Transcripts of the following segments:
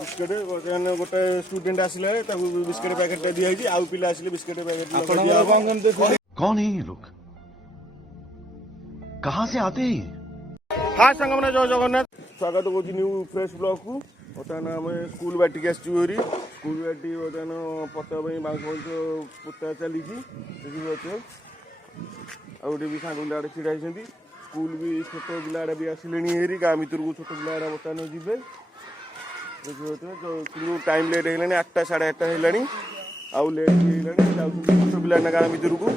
Biscuit गोटे student आसिले biscuit packet दिखाई आउ पिला आसिले बिस्केट पैकेट कौन है ये लोग कहाँ से आते हैं हाँ सांग मैंने जय जगन्नाथ स्वागत करुँ न्यू फ्रेश ब्लॉग को बर्तमान आम स्कूल बाटिक आसरी स्कूल बाटी बर्तमान पता बाउंस बाउंस पोता चली देखिए आउटे भी सांग पिला छिड़ा स्कूल भी छोट पिला भी आसिले हेरी गाँ भर को छोट पिला बर्तमान जी देखिए टाइम लेट है 8टा 8:30 है आउ लेट है छोट पिला गाँ भर को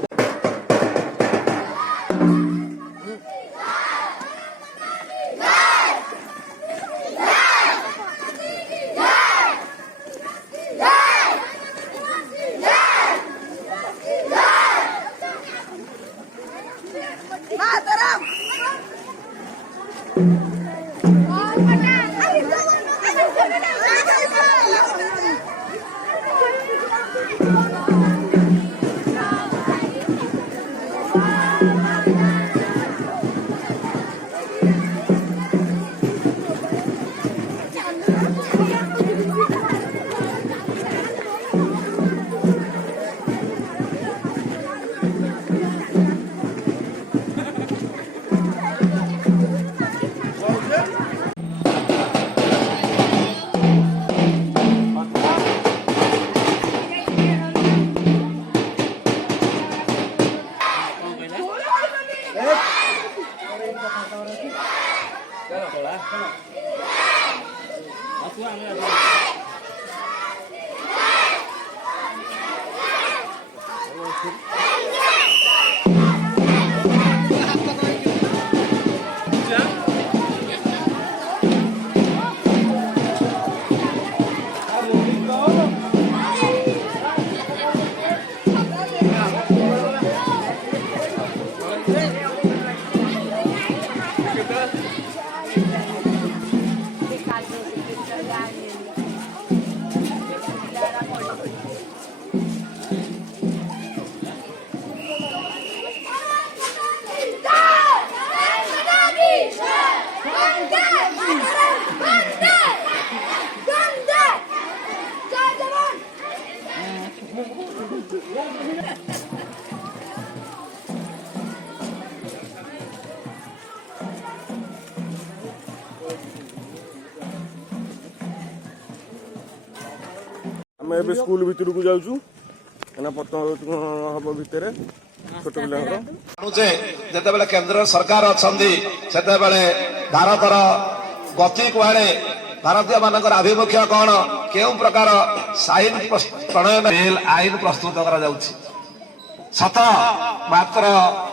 आम ए स्कूल भर को जाऊँ प्रथम हम भितर छोट पिला जिते केंद्र सरकार अच्छा भारतर गति कुआड़े भारतीय मान आभिमुख्य कौन के प्रकार आईन प्रणयन बिल आईन प्रस्तुत कर सत मात्र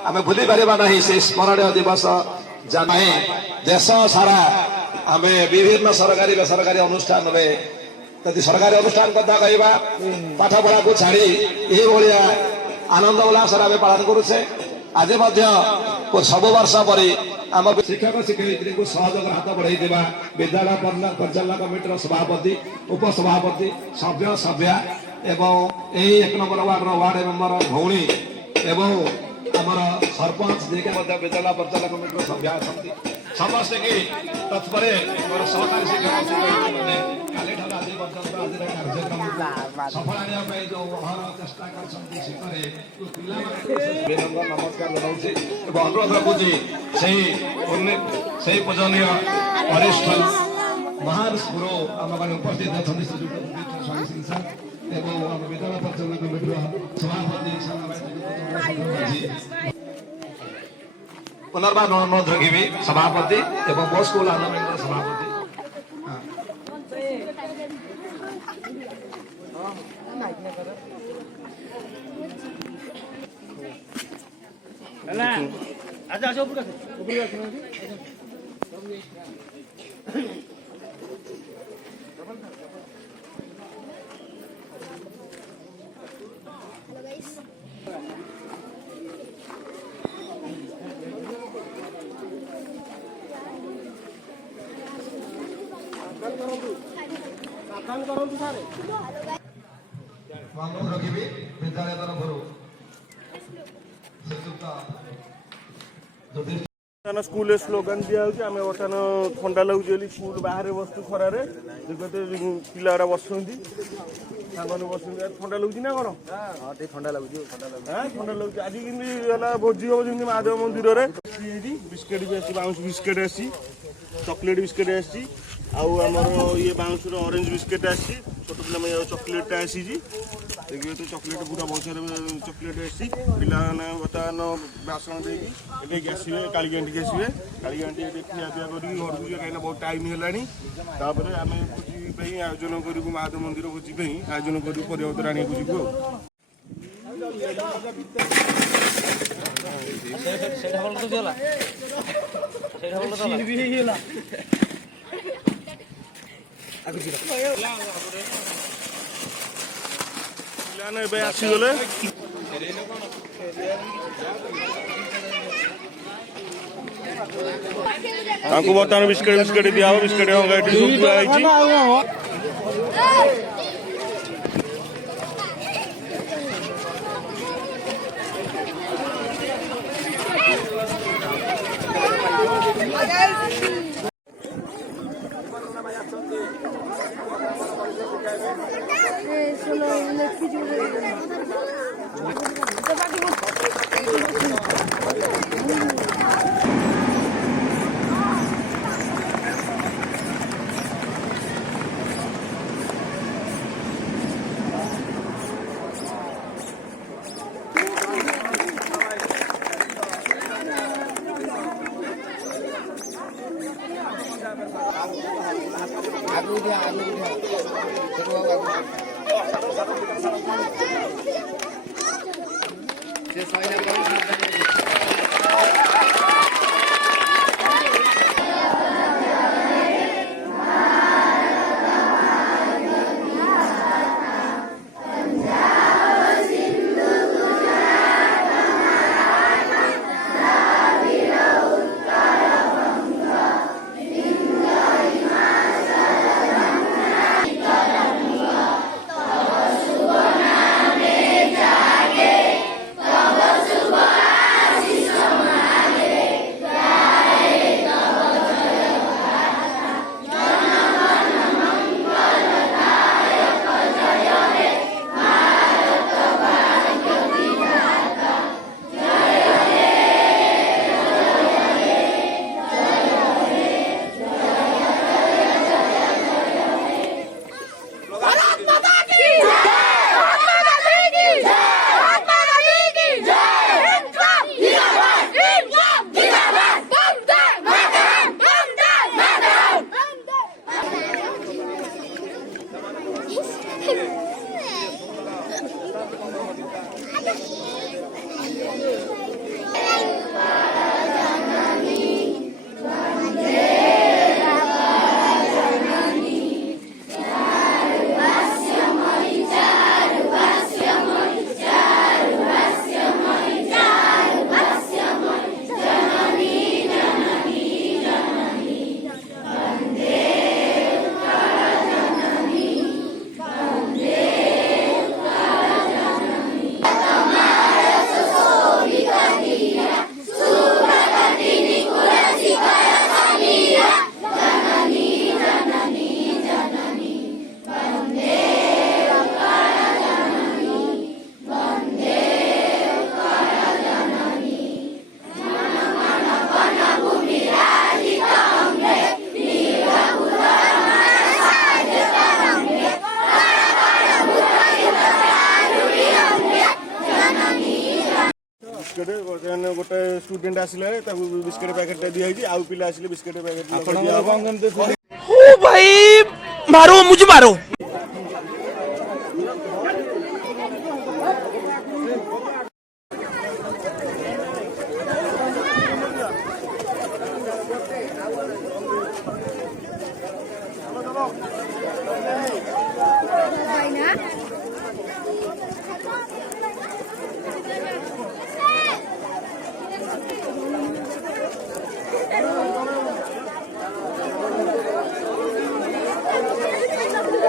आम भूली पारा ना से स्मरणीय दिवस जाने देश सारा आम विभिन्न सरकारी बेसरकारी अनुष्ठान में यदि सरकारी अनुष्ठान कथा कहवा पाठ पढ़ा को छाड़ी ये आनंद उल्लास आम पालन करुचे आज सब वर्ष पर आम शिक्षक शिक्षयित्री को सहयोग हाथ बढ़ाई विद्यालय परिचालना कमिटी सभापति उपसभापति सभ्य सभ्या एवं एक नंबर वार्ड मेंबर भौणी एवं आमर सरपंच जी विद्यालय परिचालना कमिटी सभ्या अच्छा समस्त की तत्पर सहकारी शिक्षक कार्यक्रम सफल आने जो चेष्टा कर नमस्कार जनाऊँ अनुरोध रखुची पूजनीय वरिष्ठ महान गुरु आम मैंने उपस्थित अच्छा स्वामी सिंह सर एवं विद्यालय परिचालना कमिटी सभापति पुनर्बार अनुरोध रखी सभापति एवं मो स्कूल आनंद सभापति अनुरोध रखी विद्यालय तरफ बर्तमान स्कूल स्लोगान दिया आम बर्तमान ठंडा लगुच स्कूल बाहर बसु खरार देखते पिला बसुँच सामान बस ठंडा लगुच ना कौन ठंडा लगुच ठंडा लगुच आज केमी भोजी हम जमी महादेव मंदिर में बिस्केट भी आसी बाउंस बिस्केट आसी चॉकलेट बिस्केट आसी आमर ये बाउंस ऑरेंज बिस्केट आसी छोट पिला चॉकलेट आसी देखिए तो चॉकलेट पूरा बहुत सारे चॉकलेट आसी पिला बर्तमान भाषण देकी आसवे काली आंटी आसवे काली आंटी खिया पिया कर घर को कहीं बहुत टाइम है आम भोजी आयोजन करूँ महादेव मंदिर भोजी आयोजन करूँ परिवर्तन आने को जीवु पिलाने आसीगले बर्तमान बिस्केट बिस्केट दिया बिस्केट गोटे स्टूडेंट आसिले बिस्केट पैकेट दिखाई आउ पिला आसिले बिस्केट पैकेट ओ भाई मारो मुझे मारो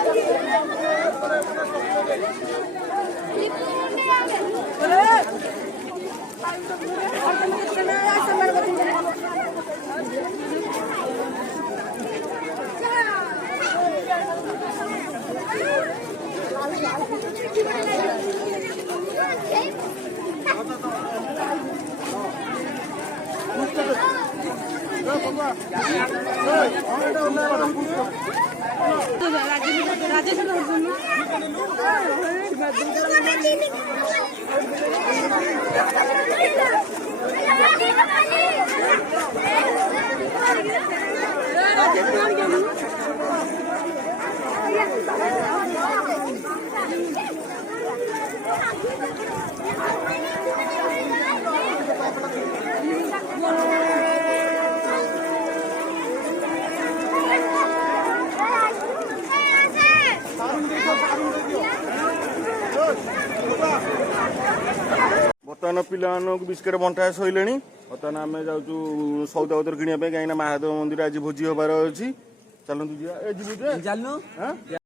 Thank you. ବର୍ତ୍ତମାନ ପିଲାମାନଙ୍କୁ ବିସ୍କେଟ୍ ବଣ୍ଟା ସଇଲେଣି। ବର୍ତ୍ତମାନ ଆମେ ଯାଉଛୁ ସଉଦାପତ୍ର କିଣିବା ପାଇଁ, କାହିଁକିନା ମହାଦେବ ମନ୍ଦିର ଆଜି ଭୋଜି ହବାର ଅଛି। ଚାଲନ୍ତୁ ଯିବା। ଏ ଯିବୁ ଯେ?